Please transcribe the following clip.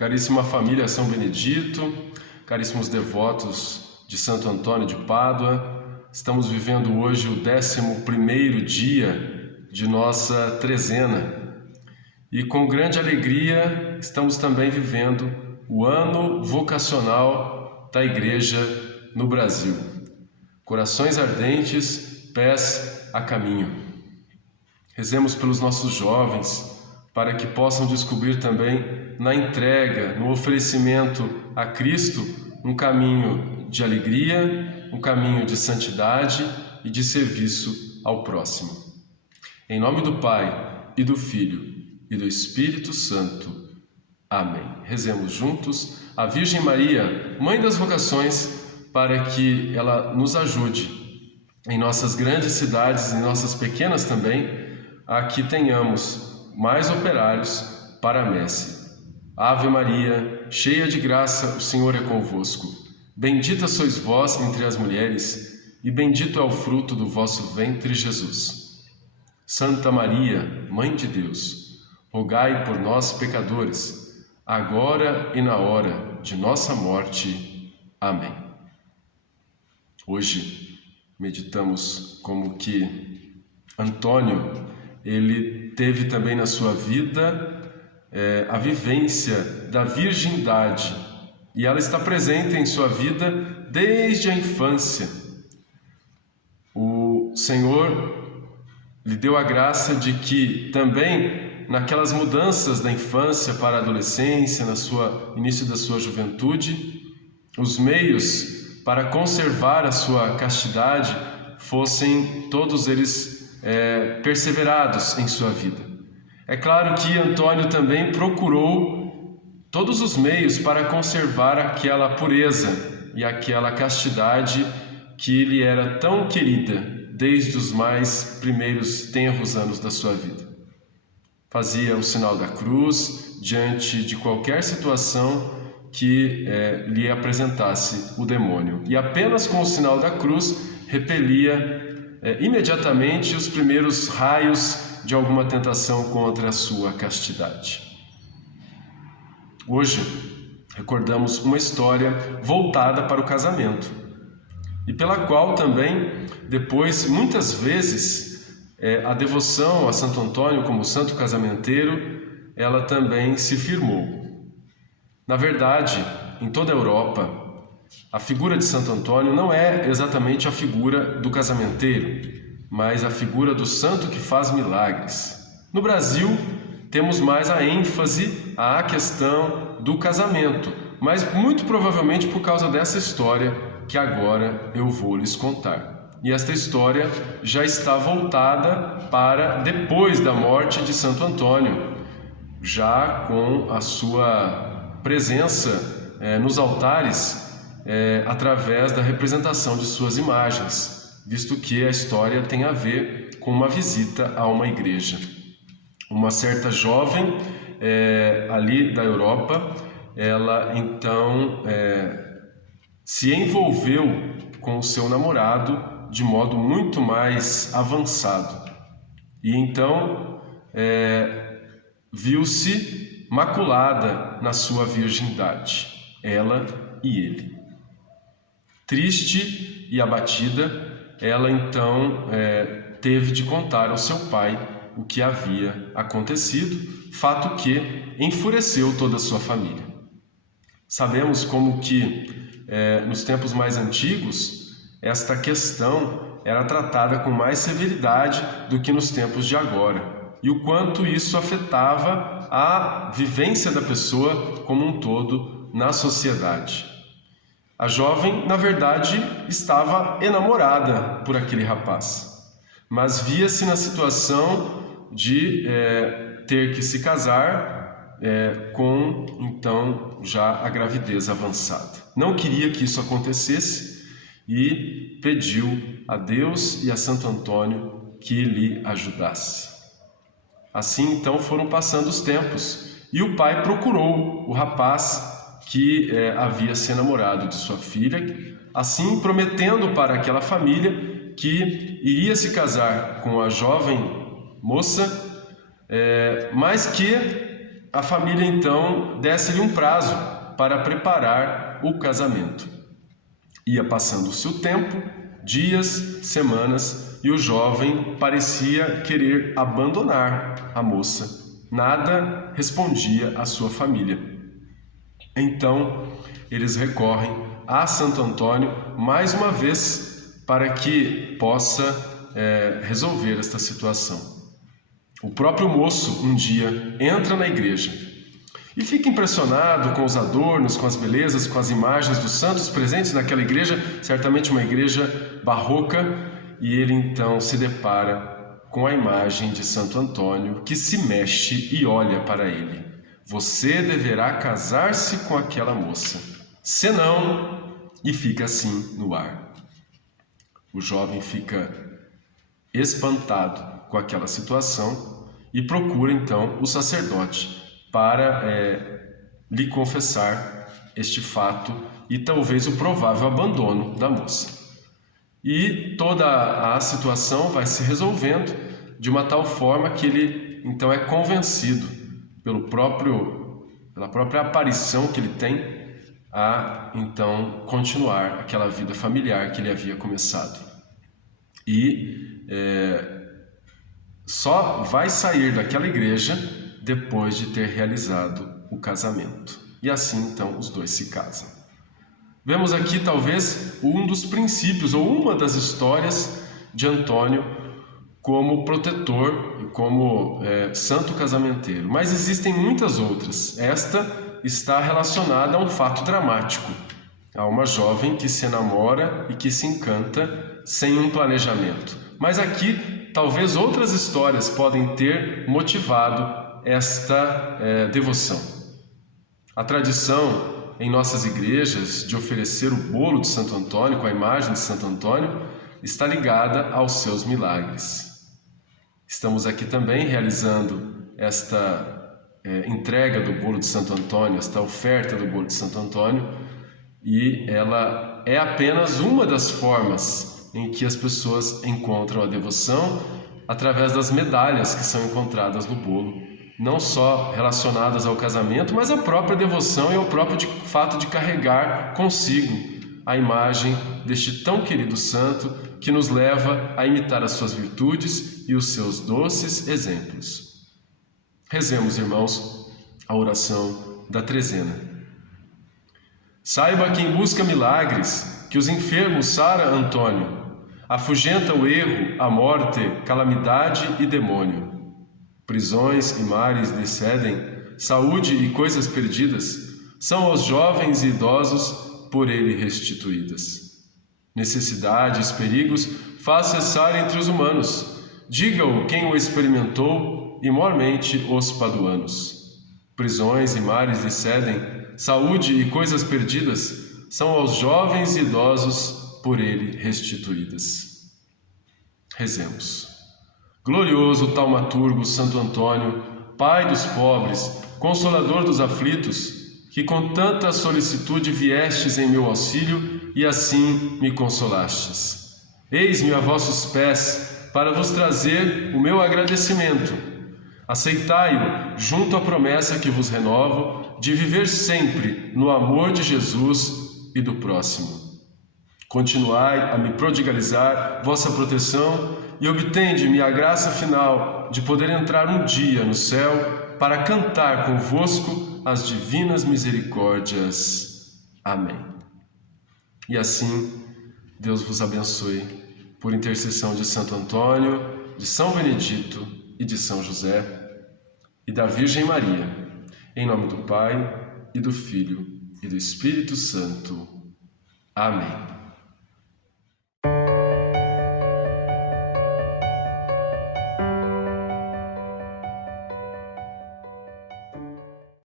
Caríssima família São Benedito, caríssimos devotos de Santo Antônio de Pádua, estamos vivendo hoje o 11º dia de nossa trezena e com grande alegria estamos também vivendo o ano vocacional da Igreja no Brasil. Corações ardentes, pés a caminho. Rezemos pelos nossos jovens, para que possam descobrir também na entrega, no oferecimento a Cristo, um caminho de alegria, um caminho de santidade e de serviço ao próximo. Em nome do Pai, e do Filho, e do Espírito Santo. Amém. Rezemos juntos a Virgem Maria, Mãe das Vocações, para que ela nos ajude em nossas grandes cidades, em nossas pequenas também, a que tenhamos mais operários para a messe. Ave Maria, cheia de graça, o Senhor é convosco. Bendita sois vós entre as mulheres, e bendito é o fruto do vosso ventre, Jesus. Santa Maria, Mãe de Deus, rogai por nós, pecadores, agora e na hora de nossa morte. Amém. Hoje meditamos como que Antônio, ele teve também na sua vida a vivência da virgindade, e ela está presente em sua vida desde a infância. O Senhor lhe deu a graça de que também naquelas mudanças da infância para a adolescência, início da sua juventude, os meios para conservar a sua castidade fossem todos eles perseverados em sua vida. É claro que Antônio também procurou todos os meios para conservar aquela pureza e aquela castidade que lhe era tão querida desde os mais primeiros tenros anos da sua vida. Fazia o sinal da cruz diante de qualquer situação que lhe apresentasse o demônio, e apenas com o sinal da cruz repelia imediatamente os primeiros raios de alguma tentação contra a sua castidade. Hoje recordamos uma história voltada para o casamento, e pela qual também depois muitas vezes a devoção a Santo Antônio como santo casamenteiro, ela também se firmou. Na verdade, em toda a Europa, a figura de Santo Antônio não é exatamente a figura do casamenteiro, mas a figura do santo que faz milagres. No Brasil, temos mais a ênfase à questão do casamento, mas muito provavelmente por causa dessa história que agora eu vou lhes contar. E esta história já está voltada para depois da morte de Santo Antônio, já com a sua presença nos altares, através da representação de suas imagens, visto que a história tem a ver com uma visita a uma igreja. Uma certa jovem ali da Europa, ela então se envolveu com o seu namorado de modo muito mais avançado, e então viu-se maculada na sua virgindade, ela e ele. Triste e abatida, ela então teve de contar ao seu pai o que havia acontecido, fato que enfureceu toda a sua família. Sabemos como que nos tempos mais antigos esta questão era tratada com mais severidade do que nos tempos de agora, e o quanto isso afetava a vivência da pessoa como um todo na sociedade. A jovem, na verdade, estava enamorada por aquele rapaz, mas via-se na situação de ter que se casar com, então, já a gravidez avançada. Não queria que isso acontecesse e pediu a Deus e a Santo Antônio que lhe ajudasse. Assim, então, foram passando os tempos, e o pai procurou o rapaz que havia se enamorado de sua filha, assim prometendo para aquela família que iria se casar com a jovem moça, mas que a família então desse-lhe um prazo para preparar o casamento. Ia passando-se o tempo, dias, semanas, e o jovem parecia querer abandonar a moça. Nada respondia à sua família. Então, eles recorrem a Santo Antônio mais uma vez para que possa resolver esta situação. O próprio moço, um dia, entra na igreja e fica impressionado com os adornos, com as belezas, com as imagens dos santos presentes naquela igreja, certamente uma igreja barroca, e ele então se depara com a imagem de Santo Antônio, que se mexe e olha para ele. Você deverá casar-se com aquela moça, senão... E fica assim no ar. O jovem fica espantado com aquela situação e procura então o sacerdote para lhe confessar este fato e talvez o provável abandono da moça. E toda a situação vai se resolvendo de uma tal forma que ele então é convencido pela própria aparição que ele tem a então continuar aquela vida familiar que ele havia começado. E só vai sair daquela igreja depois de ter realizado o casamento. E assim então os dois se casam. Vemos aqui talvez um dos princípios ou uma das histórias de Antônio como protetor e como santo casamenteiro. Mas existem muitas outras. Esta está relacionada a um fato dramático, a uma jovem que se enamora e que se encanta sem um planejamento. Mas aqui, talvez outras histórias podem ter motivado esta devoção. A tradição em nossas igrejas de oferecer o bolo de Santo Antônio com a imagem de Santo Antônio está ligada aos seus milagres. Estamos aqui também realizando esta entrega do bolo de Santo Antônio, esta oferta do bolo de Santo Antônio, e ela é apenas uma das formas em que as pessoas encontram a devoção através das medalhas que são encontradas no bolo, não só relacionadas ao casamento, mas à própria devoção e ao próprio fato de carregar consigo a imagem deste tão querido santo que nos leva a imitar as suas virtudes e os seus doces exemplos. Rezemos, irmãos, a oração da trezena. Saiba quem busca milagres, que os enfermos sara Antônio, afugenta o erro, a morte, calamidade e demônio. Prisões e mares lhe cedem, saúde e coisas perdidas, são aos jovens e idosos por ele restituídas. Necessidades, perigos, faz cessar entre os humanos, diga-o quem o experimentou, e mormente os paduanos. Prisões e mares lhe cedem, saúde e coisas perdidas, são aos jovens e idosos por ele restituídas. Rezemos. Glorioso taumaturgo Santo Antônio, Pai dos pobres, Consolador dos aflitos, que com tanta solicitude viestes em meu auxílio e assim me consolastes. Eis-me a vossos pés para vos trazer o meu agradecimento. Aceitai-o junto à promessa que vos renovo de viver sempre no amor de Jesus e do próximo. Continuai a me prodigalizar vossa proteção e obtende-me a graça final de poder entrar um dia no céu para cantar convosco as divinas misericórdias. Amém. E assim, Deus vos abençoe, por intercessão de Santo Antônio, de São Benedito e de São José, e da Virgem Maria, em nome do Pai, e do Filho, e do Espírito Santo. Amém.